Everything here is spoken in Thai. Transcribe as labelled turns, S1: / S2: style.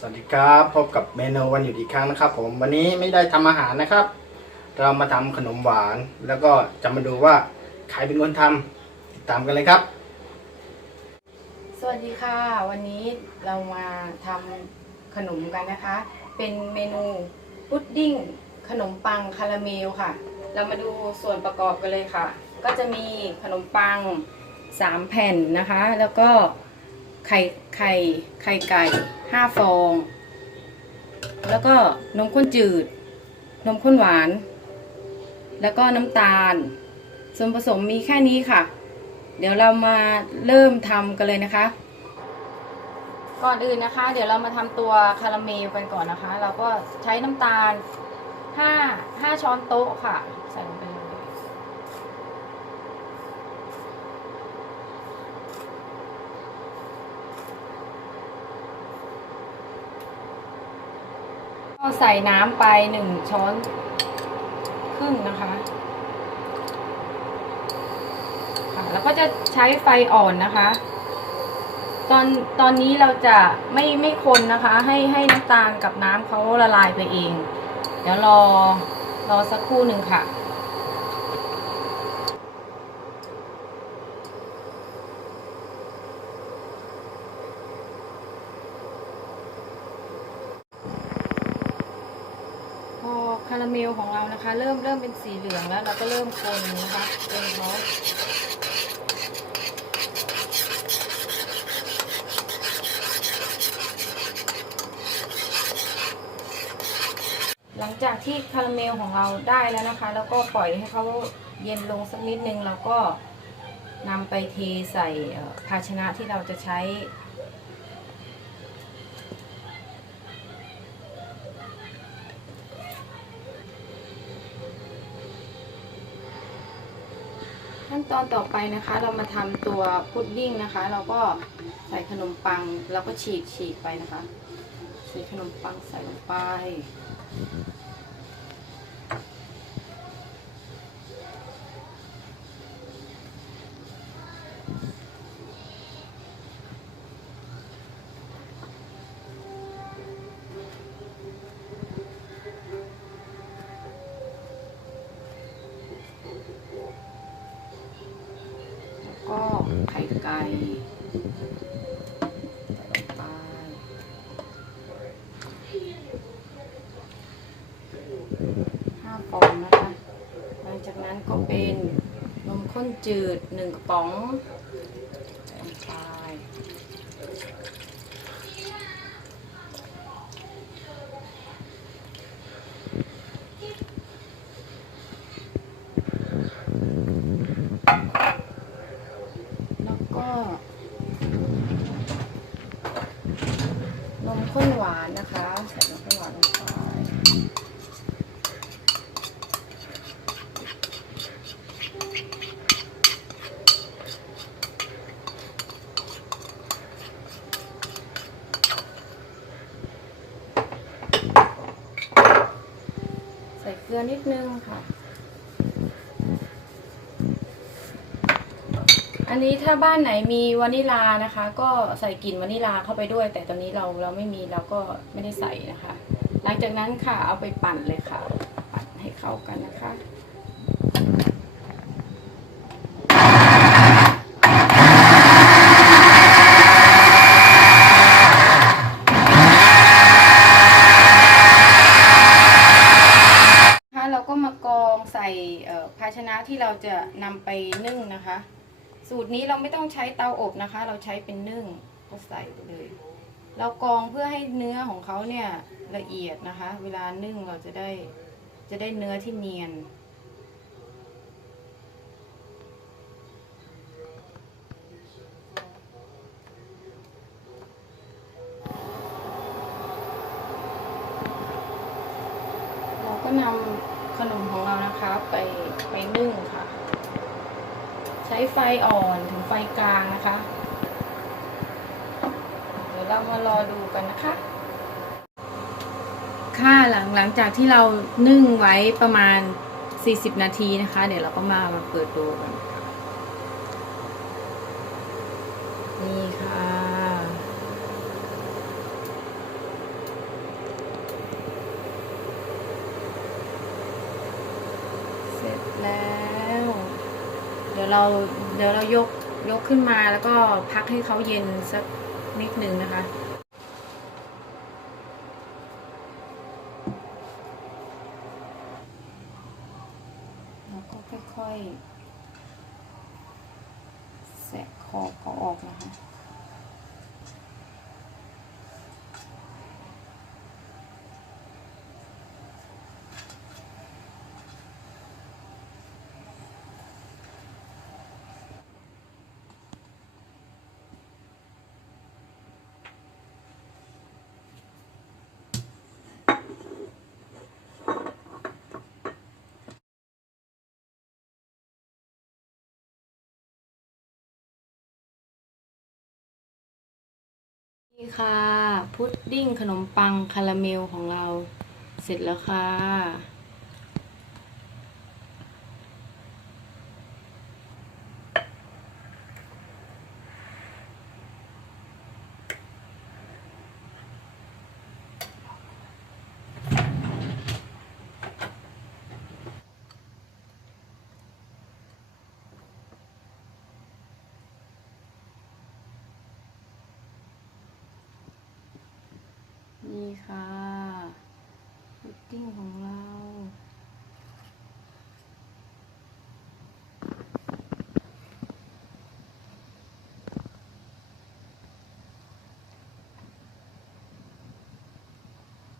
S1: สวัสดีครับพบกับเมนูวันหยุดอีกครั้งนะครับ ผมวันนี้ไม่ได้ทำอาหารนะครับ เรามาทำขนมหวาน แล้วก็จะมาดูว่าใครเป็นคนทำติดตามกันเลยครับ
S2: สวัสดีค่ะ วันนี้เรามาทำขนมกันนะคะ เป็นเมนูพุดดิ้งขนมปังคาราเมลค่ะ เรามาดูส่วนประกอบกันเลยค่ะ ก็จะมีขนมปัง 3 แผ่นนะคะ แล้วก็ ไข่ไข่ไข่ไก่5ฟอง แล้วก็นมข้นจืด นมข้นหวาน แล้วก็น้ำตาล ส่วนผสมมีแค่นี้ค่ะ เดี๋ยวเรามาเริ่มทำกันเลยนะคะ ก่อนอื่นนะคะ เดี๋ยวเรามาทำตัวคาราเมลกันก่อนนะคะ เราก็ใช้น้ำตาล5 5ช้อนโต๊ะค่ะ ใส่ลงไป ก็ใส่น้ำไปหนึ่งช้อนครึ่งนะคะค่ะแล้วก็จะใช้ไฟอ่อนนะคะ ตอนตอนนี้เราจะไม่ไม่คนนะคะ ให้ให้น้ำตาลกับน้ำเขาละลายไปเอง เดี๋ยวรอรอสักครู่หนึ่งค่ะ พอคา ราเมลของเรานะคะ เริ่มเริ่มเป็นสีเหลืองแล้ว เราก็เริ่มคนนะคะคนเขาหลังจากที่คาราเมลของเราได้แล้วนะคะ แล้วก็ปล่อยให้เขาเย็นลงสักนิดนึง แล้วก็นำไปเทใส่ภาชนะที่เราจะใช้ ขั้นตอนต่อไปนะคะ เรามาทำตัวพุดดิ้งนะคะ เราก็ใส่ขนมปัง แล้วก็ฉีกฉีกไปนะคะ ฉีกขนมปังใส่ลงไป ข่ไก่ใส่ลงไปห้าฟองนะคะ หลังจากนั้นก็เป็นนมข้นจืดหนึ่งกระป๋องใส่ลงไปแล้วก็ นมข้นหวานนะคะใส่นมข้นหวานลงไปใส่เกลือนิดนึงค่ะ นนี้ถ้าบ้านไหนมีวานิลานะคะ ก็ใส่กลิ่นวานิลาเข้าไปด้วย แต่ตอนนี้เราเราไม่มีเราก็ไม่ได้ใส่นะคะ หลังจากนั้นค่ะเอาไปปั่นเลยค่ะ ปั่นให้เข้ากันนะคะเราก็มากองใส่ภาชนะที่เราจะนำไปนึ่งนะคะ สูตรนี้เราไม่ต้องใช้เตาอบนะคะ เราใช้เป็นนึ่งก็ใส่ไปเลย เรากรองเพื่อให้เนื้อของเขาเนี่ยละเอียดนะคะ เวลานึ่งเราจะได้จะได้เนื้อที่เนียน เราก็นำขนมของเรานะคะไปไปนึ่งค่ะ ใช้ไฟอ่อนถึงไฟกลางนะคะ เดี๋ยวเรามารอดูกันนะคะ ค่าหลังหลังจากที่เรานึ่งไว้ประมาณ 40 นาทีนะคะ เดี๋ยวเราก็มามาเปิดดูกันนี่ค่ะ เสร็จแล้ว ยวเราเดี๋ยวเรายกยกขึ้นมาแล้วก็พักให้เขาเย็นสักนิดนึงนะคะ แล้วก็ค่อยๆแสะขอบเขาออกนะคะ นี่ค่ะ พุดดิ้งขนมปังคาราเมลของเราเสร็จแล้วค่ะ นี่ ค่ะพุดดิ้งของ